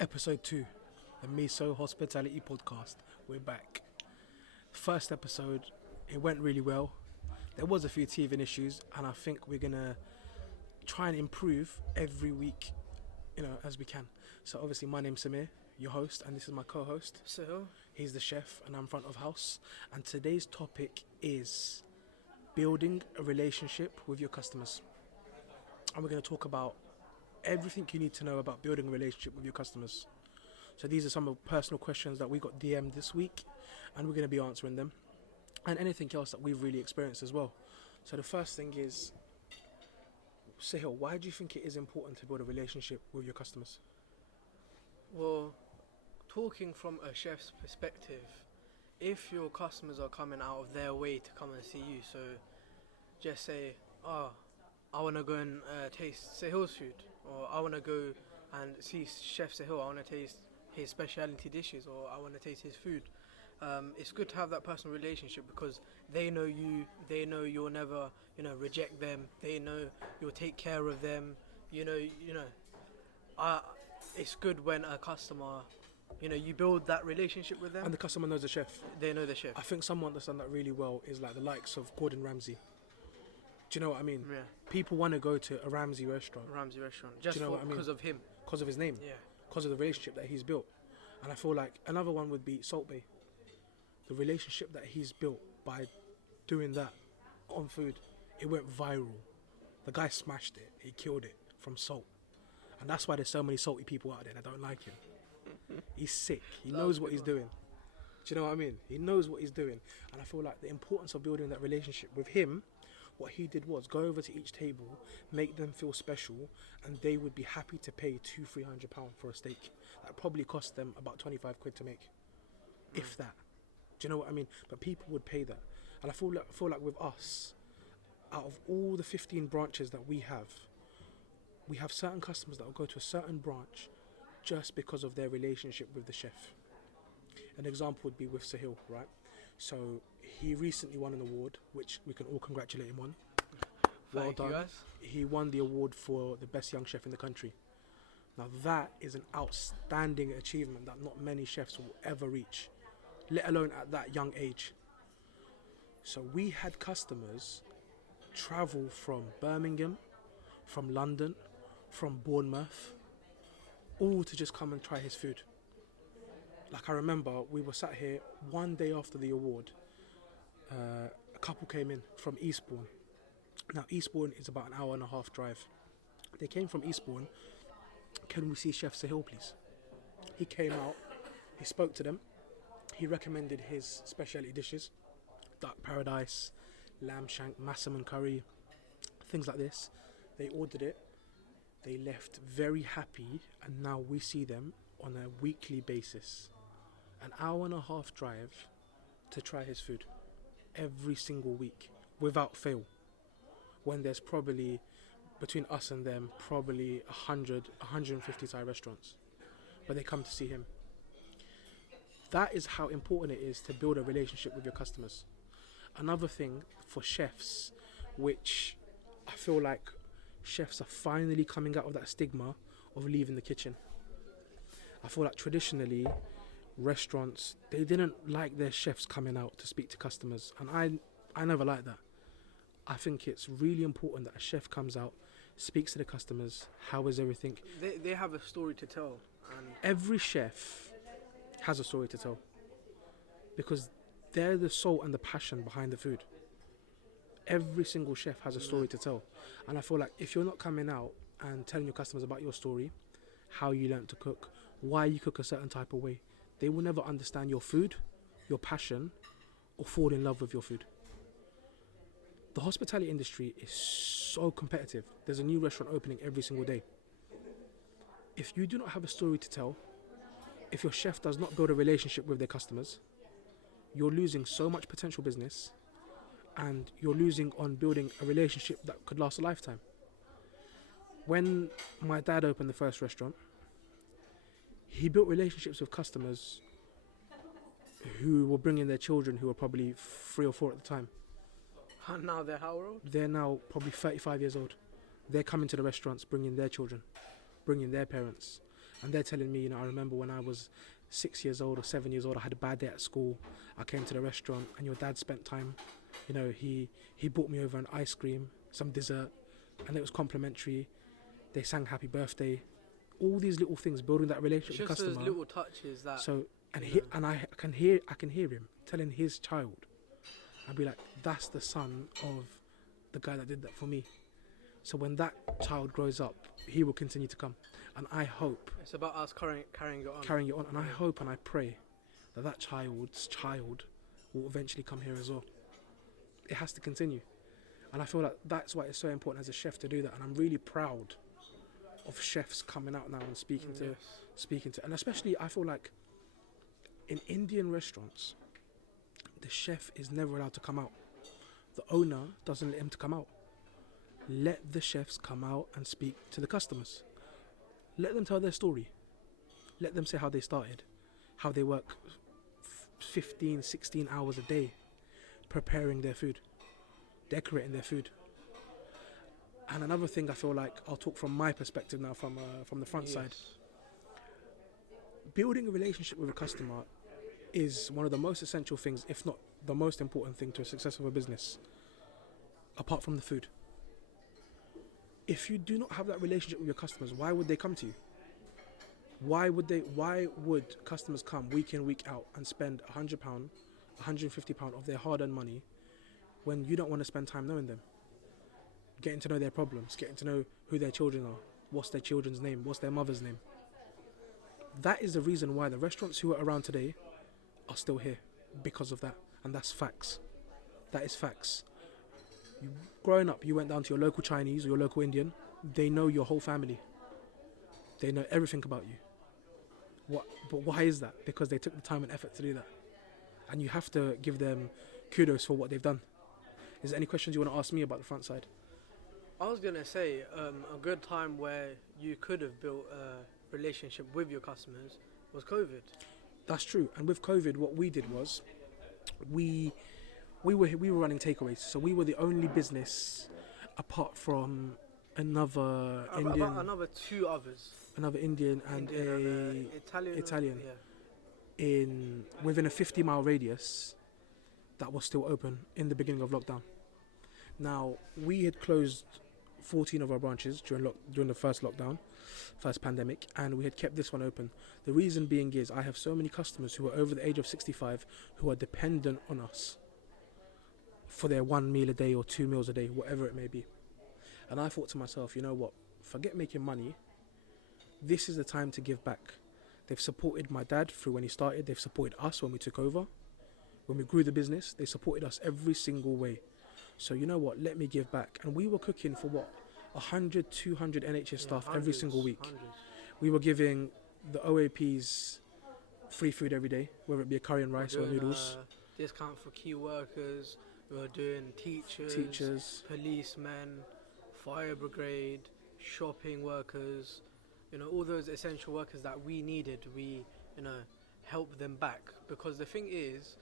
EP02, the Miso Hospitality Podcast. We're back. First episode, it went really well. There was a few teething issues, and I think we're gonna try and improve every week, as we can. So obviously, my name's Samir, your host, and this is my co-host. So, He's the chef, and I'm front of house. And today's topic is building a relationship with your customers. And we're going to talk about everything you need to know about building a relationship with your customers. So these are some of the personal questions that we got DM'd this week, and we're going to be answering them. And anything else that we've really experienced as well. So the first thing is, Sahil, why do you think it is important to build a relationship with your customers? well, talking from a chef's perspective, if your customers are coming out of their way to come and see you, so just say, I want to go and taste Sahil's food, or I want to go and see Chef Sahil, I want to taste his specialty dishes, or I want to taste his food. It's good to have that personal relationship because they know you, they know you'll never, reject them, they know you'll take care of them, it's good when a customer, you build that relationship with them. And the customer knows the chef. They know the chef. I think someone that's done that really well is like the likes of Gordon Ramsay. Do you know what I mean? Yeah, People want to go to a Ramsay restaurant Ramsay restaurant, just you know what I mean? because of him. because of his name, Yeah, because of the relationship that he's built. And I feel like another one would be Salt Bay. The relationship that he's built by doing that on food, it went viral. The guy smashed it. He killed it from salt. And that's why there's so many salty people out there that don't like him. He's sick. He That knows was a what good he's one. doing. Do you know what I mean? He knows what he's doing. And I feel like the importance of building that relationship with him, what he did was go over to each table, make them feel special, and they would be happy to pay £200-300 for a steak. That probably cost them about 25 quid to make, if that. Do you know what I mean? But people would pay that. And I feel like with us, out of all the 15 branches that we have certain customers that will go to a certain branch just because of their relationship with the chef. An example would be with Sahil, right? So he recently won an award, which we can all congratulate him on. Well Thank you done. guys. He won the award for the best young chef in the country. Now that is an outstanding achievement that not many chefs will ever reach, let alone at that young age. So we had customers travel from Birmingham, from London, from Bournemouth, all to just come and try his food. Like I remember we were sat here one day after the award, a couple came in from Eastbourne. Now Eastbourne is about an hour and a half drive. They came from Eastbourne. Can we see Chef Sahil please? He came out, he spoke to them, he recommended his specialty dishes, duck paradise, lamb shank, massaman curry, things like this. They ordered it, they left very happy, and now we see them on a weekly basis. An hour and a half drive to try his food every single week without fail, when there's probably between us and them probably 150 Thai restaurants, but they come to see him. That is how important it is to build a relationship with your customers. Another thing for chefs, which I feel like chefs are finally coming out of that stigma of leaving the kitchen. I feel like traditionally restaurants, they didn't like their chefs coming out to speak to customers, and I never liked that. I think it's really important that a chef comes out, speaks to the customers, how is everything. They have a story to tell, and Every chef has a story to tell because they're the soul and the passion behind the food. Every single chef has a story to tell, and I feel like if you're not coming out and telling your customers about your story, how you learnt to cook, why you cook a certain type of way, they will never understand your food, your passion, or fall in love with your food. The hospitality industry is so competitive. There's a new restaurant opening every single day. If you do not have a story to tell, if your chef does not build a relationship with their customers, you're losing so much potential business, and you're losing on building a relationship that could last a lifetime. When my dad opened the first restaurant, he built relationships with customers who were bringing their children, who were probably 3 or 4 at the time. and now they're how old? They're now probably 35 years old. They're coming to the restaurants, bringing their children, bringing their parents. And they're telling me, I remember when I was 6 years old or 7 years old, I had a bad day at school. I came to the restaurant and your dad spent time, he bought me over an ice cream, some dessert, and it was complimentary. They sang happy birthday. All these little things, building that relationship with the Just customer. those little touches that. So, and you he, know. and I can hear him telling his child, I'd be like, that's the son of the guy that did that for me. So when that child grows up, he will continue to come. And I hope, It's about us carrying it on. and I hope and I pray that that child's child will eventually come here as well. It has to continue. And I feel like that's why it's so important as a chef to do that. And I'm really proud of chefs coming out now and speaking to, and especially I feel like in Indian restaurants, the chef is never allowed to come out. The owner doesn't let him to come out. Let the chefs come out and speak to the customers. Let them tell their story. Let them say how they started, how they work 15, 16 hours a day preparing their food, decorating their food. And another thing I feel like, I'll talk from my perspective now, from the front side. Building a relationship with a customer is one of the most essential things, if not the most important thing to a success of a business, apart from the food. If you do not have that relationship with your customers, why would they come to you? Why would customers come week in, week out and spend £100, £150 of their hard-earned money when you don't want to spend time knowing them? Getting to know their problems, getting to know who their children are, what's their children's name, what's their mother's name. That is the reason why the restaurants who are around today are still here, because of that. And that's facts. That is facts. Growing up, you went down to your local Chinese or your local Indian, they know your whole family. They know everything about you. But why is that? Because they took the time and effort to do that. And you have to give them kudos for what they've done. Is there any questions you want to ask me about the front side? I was gonna say a good time where you could have built a relationship with your customers was COVID. That's true. And with COVID, what we did was we were running takeaways. So we were the only business, apart from another Indian, Another two others. another Indian and Indian a Italian. Yeah. Within a 50-mile radius that was still open in the beginning of lockdown. Now, we had closed 14 of our branches during the first lockdown, first pandemic, and we had kept this one open. The reason being is I have so many customers who are over the age of 65 who are dependent on us for their 1 meal a day or 2 meals a day, whatever it may be. And I thought to myself, you know what, forget making money, this is the time to give back. They've supported my dad through when he started, they've supported us when we took over, when we grew the business, they supported us every single way. So you know what, let me give back. And we were cooking for 100, 200 NHS staff every single week. Hundreds. We were giving the OAPs free food every day, whether it be a curry and rice or noodles. Discount for key workers. We were doing teachers, policemen, fire brigade, shopping workers. All those essential workers that we needed. We, help them back, because the thing is,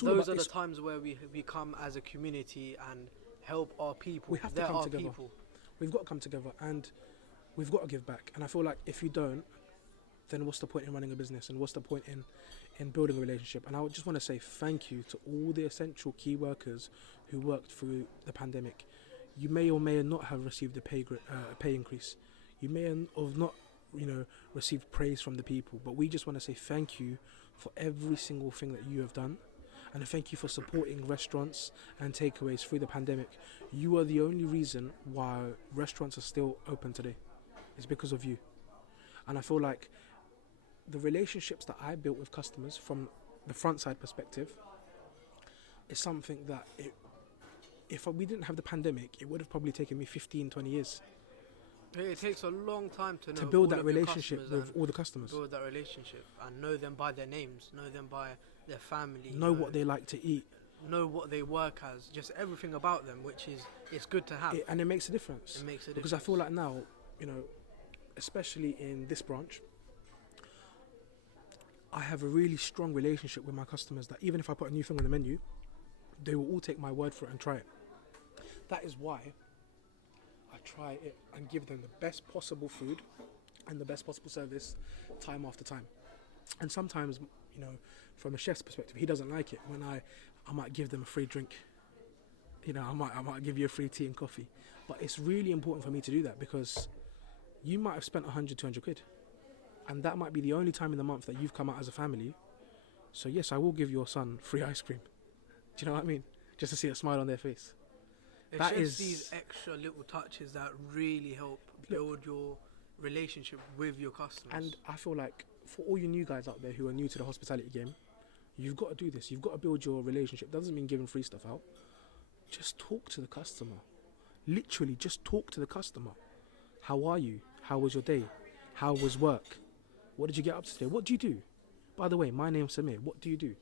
those are the times where we come as a community and help our people. We have to come together. We've got to come together and we've got to give back. And I feel like if you don't, then what's the point in running a business, and what's the point in building a relationship? And I would just want to say thank you to all the essential key workers who worked through the pandemic. You may or may not have received a pay increase. You may have not, received praise from the people. But we just want to say thank you for every single thing that you have done. And thank you for supporting restaurants and takeaways through the pandemic. You are the only reason why restaurants are still open today. It's because of you. And I feel like the relationships that I built with customers from the front side perspective is something that if we didn't have the pandemic, it would have probably taken me 15, 20 years. It takes a long time to build that relationship with all the customers. Build that relationship and know them by their names, know them by their family. Know what they like to eat. Know what they work as, just everything about them, which is, it's good to have. And it makes a difference. It makes a difference. Because I feel like now, especially in this branch, I have a really strong relationship with my customers that even if I put a new thing on the menu, they will all take my word for it and try it. That is why I try it and give them the best possible food and the best possible service time after time. And sometimes, you know, from a chef's perspective, he doesn't like it when I might give them a free drink. You know, I might give you a free tea and coffee. But it's really important for me to do that because you might have spent 100, 200 quid. And that might be the only time in the month that you've come out as a family. So yes, I will give your son free ice cream. Do you know what I mean? Just to see a smile on their face. It's That just is- these extra little touches that really help build your relationship with your customers. And I feel like for all you new guys out there who are new to the hospitality game, you've got to do this. You've got to build your relationship. Doesn't mean giving free stuff out. Just talk to the customer. Literally, just talk to the customer. How are you? How was your day? How was work? What did you get up to today? What do you do? By the way, my name's Samir. What do you do?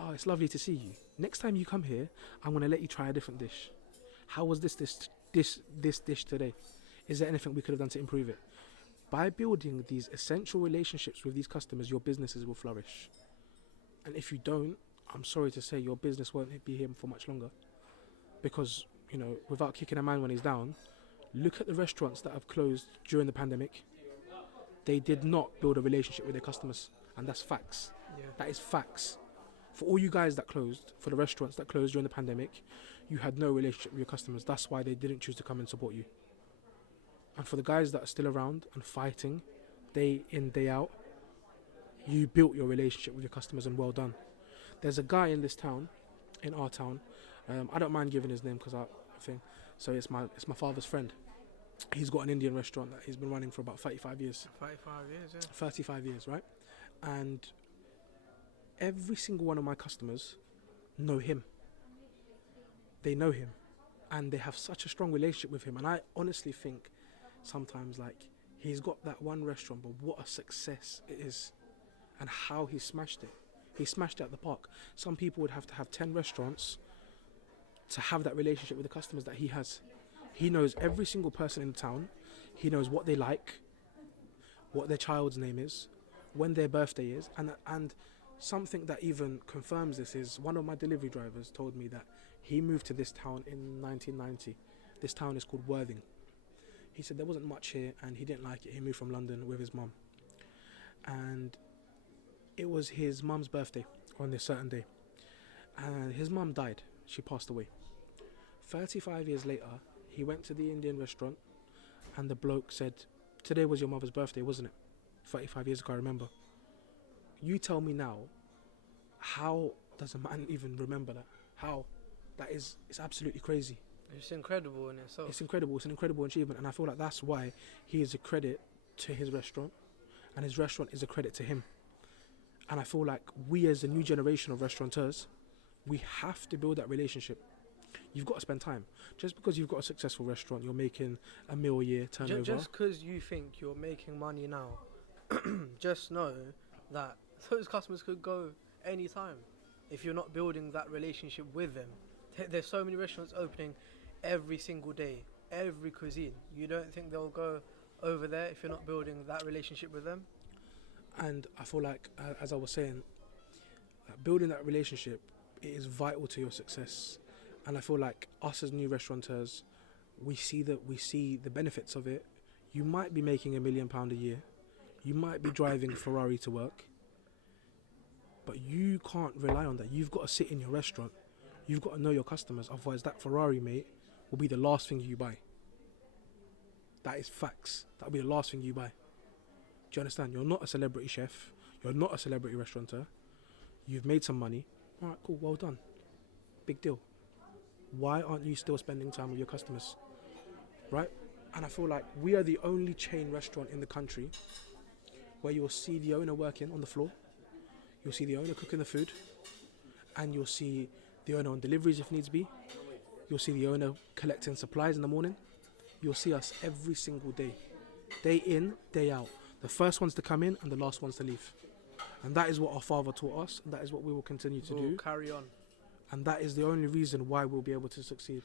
Oh, it's lovely to see you. Next time you come here, I'm going to let you try a different dish. How was this dish today? Is there anything we could have done to improve it? By building these essential relationships with these customers, your businesses will flourish. And if you don't, I'm sorry to say your business won't be here for much longer. Because, you know, without kicking a man when he's down, look at the restaurants that have closed during the pandemic. They did not build a relationship with their customers. And that's facts. Yeah. That is facts. For all you guys that closed, for the restaurants that closed during the pandemic, you had no relationship with your customers. That's why they didn't choose to come and support you. And for the guys that are still around and fighting day in, day out, you built your relationship with your customers, and well done. There's a guy in this town, in our town, I don't mind giving his name because I think, so it's my father's friend. He's got an Indian restaurant that he's been running for about 35 years. 35 years, yeah. 35 years, right? And every single one of my customers know him. They know him. And they have such a strong relationship with him. And I honestly think sometimes, like, he's got that one restaurant, but what a success it is. And how he smashed it. He smashed it at the park. Some people would have to have 10 restaurants to have that relationship with the customers that he has. He knows every single person in the town. He knows what they like, what their child's name is, when their birthday is. And something that even confirms this is one of my delivery drivers told me that he moved to this town in 1990. This town is called Worthing. He said there wasn't much here and he didn't like it. He moved from London with his mum. And it was his mum's birthday on this certain day. And his mum died. She passed away. 35 years later, he went to the Indian restaurant and the bloke said, "Today was your mother's birthday, wasn't it? 35 years ago, I remember." You tell me now, how does a man even remember that? How? It's absolutely crazy. It's incredible in itself. It's incredible. It's an incredible achievement. And I feel like that's why he is a credit to his restaurant and his restaurant is a credit to him. And I feel like we as a new generation of restaurateurs, we have to build that relationship. You've got to spend time. Just because you've got a successful restaurant, you're making $1 million a year turnover. Just because you think you're making money now, just know that those customers could go anytime if you're not building that relationship with them. There's so many restaurants opening every single day, every cuisine. You don't think they'll go over there if you're not building that relationship with them? And I feel like, as I was saying, building that relationship is vital to your success. And I feel like us as new restaurateurs, we see the benefits of it. You might be making £1 million a year. You might be driving a Ferrari to work. But you can't rely on that. You've got to sit in your restaurant. You've got to know your customers. Otherwise, that Ferrari, mate, will be the last thing you buy. That is facts. That'll be the last thing you buy. Do you understand? You're not a celebrity chef. You're not a celebrity restaurateur. You've made some money. All right, cool, well done. Big deal. Why aren't you still spending time with your customers? Right? And I feel like we are the only chain restaurant in the country where you'll see the owner working on the floor. You'll see the owner cooking the food. And you'll see the owner on deliveries if needs be. You'll see the owner collecting supplies in the morning. You'll see us every single day. Day in, day out. The first ones to come in and the last ones to leave. And that is what our father taught us. And that is what we will continue to do. Carry on. And that is the only reason why we'll be able to succeed.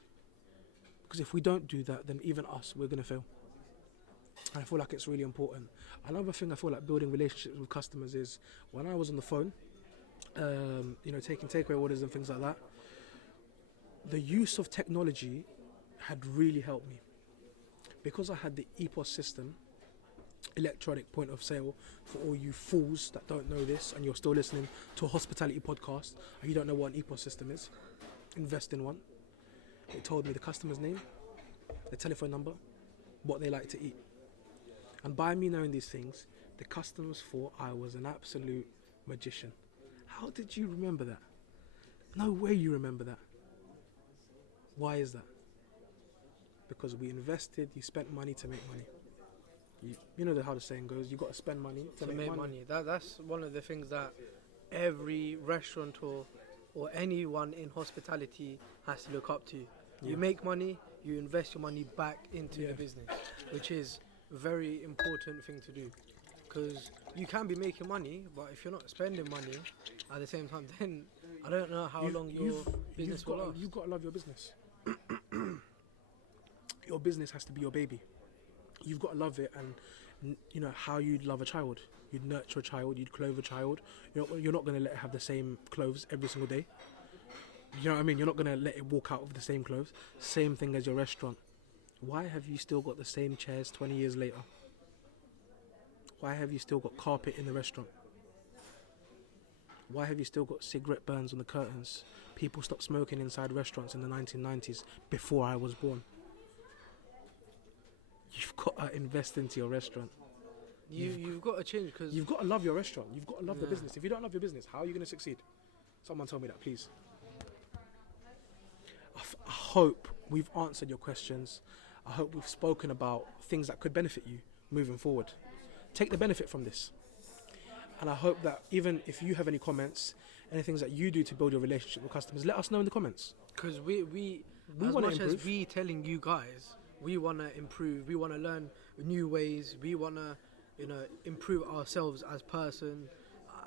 Because if we don't do that, then even us, we're going to fail. And I feel like it's really important. Another thing I feel like building relationships with customers is when I was on the phone, taking takeaway orders and things like that, the use of technology had really helped me. Because I had the EPOS system, electronic point of sale for all you fools that don't know this and you're still listening to a hospitality podcast and you don't know what an EPOS system is. Invest in one. It told me the customer's name, their telephone number, what they like to eat. And by me knowing these things, the customers thought I was an absolute magician. How did you remember that? No way you remember that. Why is that? Because we invested, you spent money to make money. You know how the saying goes, you got to spend money to make money. That's one of the things that every restaurateur or anyone in hospitality has to look up to. Yeah. You make money, you invest your money back into the business, which is a very important thing to do. Because you can be making money, but if you're not spending money at the same time, then I don't know how long your business will last. You've got to love your business. Your business has to be your baby. You've got to love it, and you know how you'd love a child. You'd nurture a child, you'd clothe a child. You're not going to let it have the same clothes every single day. You know what I mean? You're not going to let it walk out with the same clothes. Same thing as your restaurant. Why have you still got the same chairs 20 years later? Why have you still got carpet in the restaurant? Why have you still got cigarette burns on the curtains? People stopped smoking inside restaurants in the 1990s before I was born. You've got to invest into your restaurant. You've got to change, because You've got to love your restaurant. You've got to love the business. If you don't love your business, how are you going to succeed? Someone tell me that, please. I hope we've answered your questions. I hope we've spoken about things that could benefit you moving forward. Take the benefit from this. And I hope that even if you have any comments, any things that you do to build your relationship with customers, let us know in the comments. Because we as wanna much improve. as we telling you guys, we want to improve, we want to learn new ways, we want to, improve ourselves as person,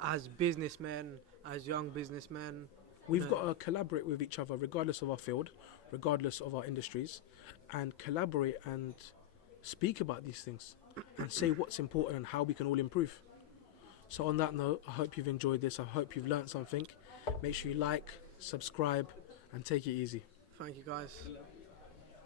as businessmen, as young businessmen. We've got to collaborate with each other regardless of our field, regardless of our industries, and collaborate and speak about these things and say what's important and how we can all improve. So on that note, I hope you've enjoyed this. I hope you've learned something. Make sure you like, subscribe, and take it easy. Thank you, guys.